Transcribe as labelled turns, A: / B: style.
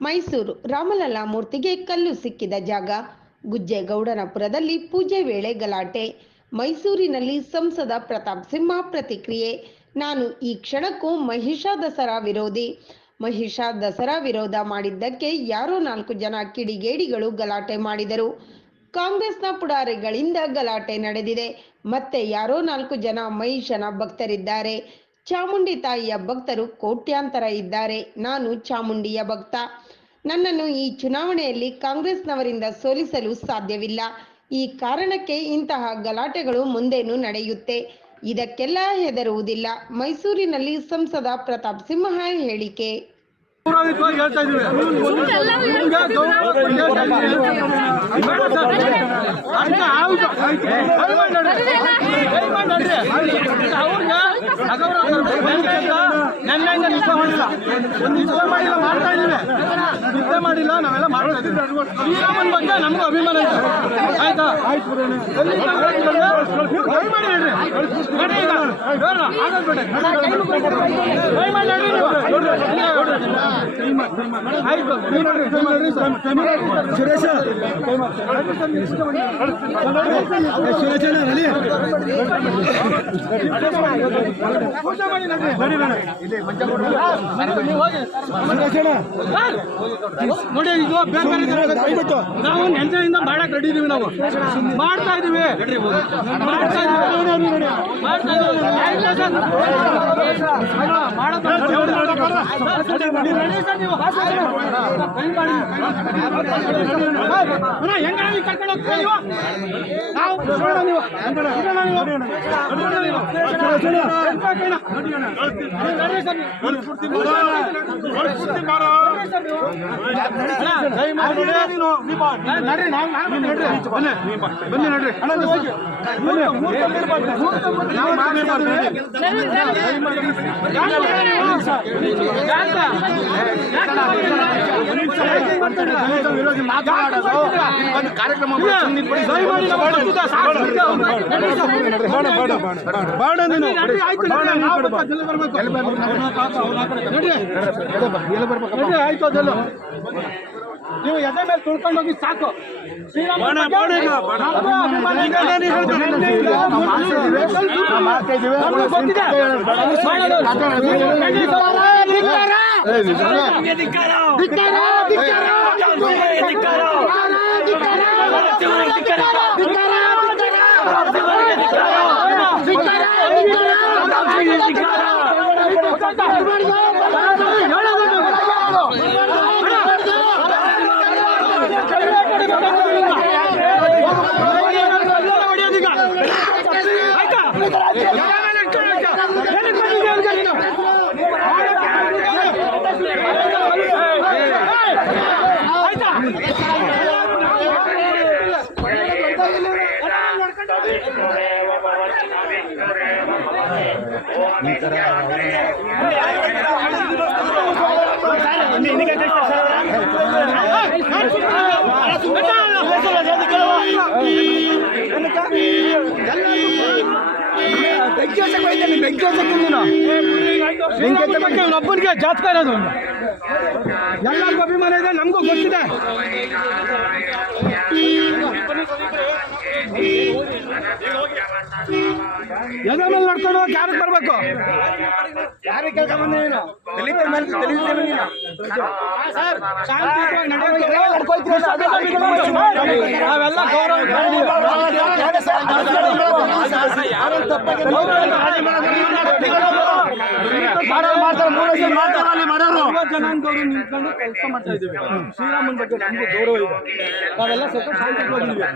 A: ಮೈಸೂರು ರಾಮಲಲ್ಲಾ ಮೂರ್ತಿಗೆ ಕಲ್ಲು ಸಿಕ್ಕಿದ ಜಾಗ. ಗುಜ್ಜೇಗೌಡನಪುರದಲ್ಲಿ ಪೂಜೆ ವೇಳೆ ಗಲಾಟೆ. ಮೈಸೂರಿನಲ್ಲಿ ಸಂಸದ ಪ್ರತಾಪ್ ಸಿಂಹ ಪ್ರತಿಕ್ರಿಯೆ. ನಾನು ಈ ಕ್ಷಣಕ್ಕೂ ಮಹಿಷಾ ದಸರಾ ವಿರೋಧಿ. ಮಹಿಷಾ ದಸರಾ ವಿರೋಧ ಮಾಡಿದ್ದಕ್ಕೆ ಯಾರೋ ನಾಲ್ಕು ಜನ ಕಿಡಿಗೇಡಿಗಳು ಗಲಾಟೆ ಮಾಡಿದರು. ಕಾಂಗ್ರೆಸ್ನ ಪುಡಾರಿಗಳಿಂದ ಗಲಾಟೆ ನಡೆದಿದೆ. ಮತ್ತೆ ಯಾರೋ ನಾಲ್ಕು ಜನ ಮಹಿಷನ ಭಕ್ತರಿದ್ದಾರೆ. ಚಾಮುಂಡಿ ತಾಯಿಯ ಭಕ್ತರು ಕೋಟ್ಯಾಂತರ ಇದ್ದಾರೆ. ನಾನು ಚಾಮುಂಡಿಯ ಭಕ್ತ. ನನ್ನನ್ನು ಈ ಚುನಾವಣೆಯಲ್ಲಿ ಕಾಂಗ್ರೆಸ್ನವರಿಂದ ಸೋಲಿಸಲು ಸಾಧ್ಯವಿಲ್ಲ. ಈ ಕಾರಣಕ್ಕೆ ಇಂತಹ ಗಲಾಟೆಗಳು ಮುಂದೇನು ನಡೆಯುತ್ತೆ. ಇದಕ್ಕೆಲ್ಲ ಹೆದರುವುದಿಲ್ಲ. ಮೈಸೂರಿನಲ್ಲಿ ಸಂಸದ ಪ್ರತಾಪ್ ಸಿಂಹ ಹೇಳಿಕೆ.
B: ಗೌರವಯುತವಾಗಿ ಶ್ರೀರಾಮನ್ ಬಗ್ಗೆ ನಮಗೂ ಅಭಿಮಾನ ಇದೆ ಆಯ್ತಾ? ನೀವು ದಯಮಾಡಿ ಮಾಡಿ ಈಗ ಬೇಡ, ಆಗಲ್ಲ ಬೇಡ. ದಯಮಾಡಿ ನಡ್ರಿ ನೀವು. ಆಯ್ತು ನೀವು ನೋಡ್ರಿ, ನೀವು ನೋಡ್ರಿ, ನೀವು ನೋಡ್ರಿ. ಸುರೇಶ. ನೋಡಿ ಇದು ಬೇರೆ ಬೇರೆ ನಾವು ನೆನ್ನೆಯಿಂದ ಮಾಡಕ್ ರೆಡಿ ಇದೀವಿ ನಾವು. ಮಾಡ್ತಾ ಇದೀವಿ. ಮಾಡ್ತಾ ಇದೀವಿ. ಮಾಡ್ತಾ ಇದೀವಿ. ಸರ್? ಹಾ, ಮಾಡಕ್ಕೆ ನೀವು ready ಸರ್ ನೀವು? ಕೈ ಮಾಡಿ. ಅಣ್ಣ, ಹೆಂಗಣ್ಣ ನೀವು ಕರ್ಕೊಂಡು ಹೋಗ್ತೀರಾ ನೀವು? ನಾವು ನೋಡೋಣ ನೀವು. ನೋಡೋಣ ನೀವು. ನೋಡೋಣ ನೀವು. ಹಾಕೋಣ? ನಡ್ರಿ ಸರ್ ನೋಡಿ.
C: ಒಂದು ಕಾರ್ಯಕ್ರಮ
B: ಬಾಡ ನೀನು ಬರ್ಬೇಕು ಆಯ್ತು ಅದೆಲ್ಲ ನೀವು ಎದೆ ಮೇಲೆ ತುಳ್ಕೊಂಡು ಹೋಗಿ ಸಾಕು ಬಗ್ಗೆ ನಮ್ಗೂ ಅಭಿಮಾನ ಇದೆ. ನೀನು ಇರೋದು ಎಲ್ಲರಿಗೂ ಅಭಿಮಾನ ಇದೆ ನಮಗೂ ಗೊತ್ತಿದೆ ಎದೆ ಮೇಲೆ ನಡ್ಕೊಂಡು ಹೋಗಿ ಯಾರಿಗೆ ಬರ್ಬೇಕು? ಯಾರಿಗೆ ಕೆಲಸ ಬಂದ ನೀನು? ಶಾಂತಿಯುತವಾಗಿ ನಡೆಯೋದು. ನಾವೆಲ್ಲ ಗೌರವ ನಿಂತ್ಕೊಂಡು ಕೆಲಸ ಮಾಡ್ತಾ ಇದ್ದೀವಿ ಶ್ರೀರಾಮನ್ ಬಗ್ಗೆ ನಮಗೂ ಗೌರವ ಇದೆ ನಾವೆಲ್ಲ ಸ್ವಲ್ಪ ಶಾಂತಿಯುತವಾಗಿದ್ದೀವಿ.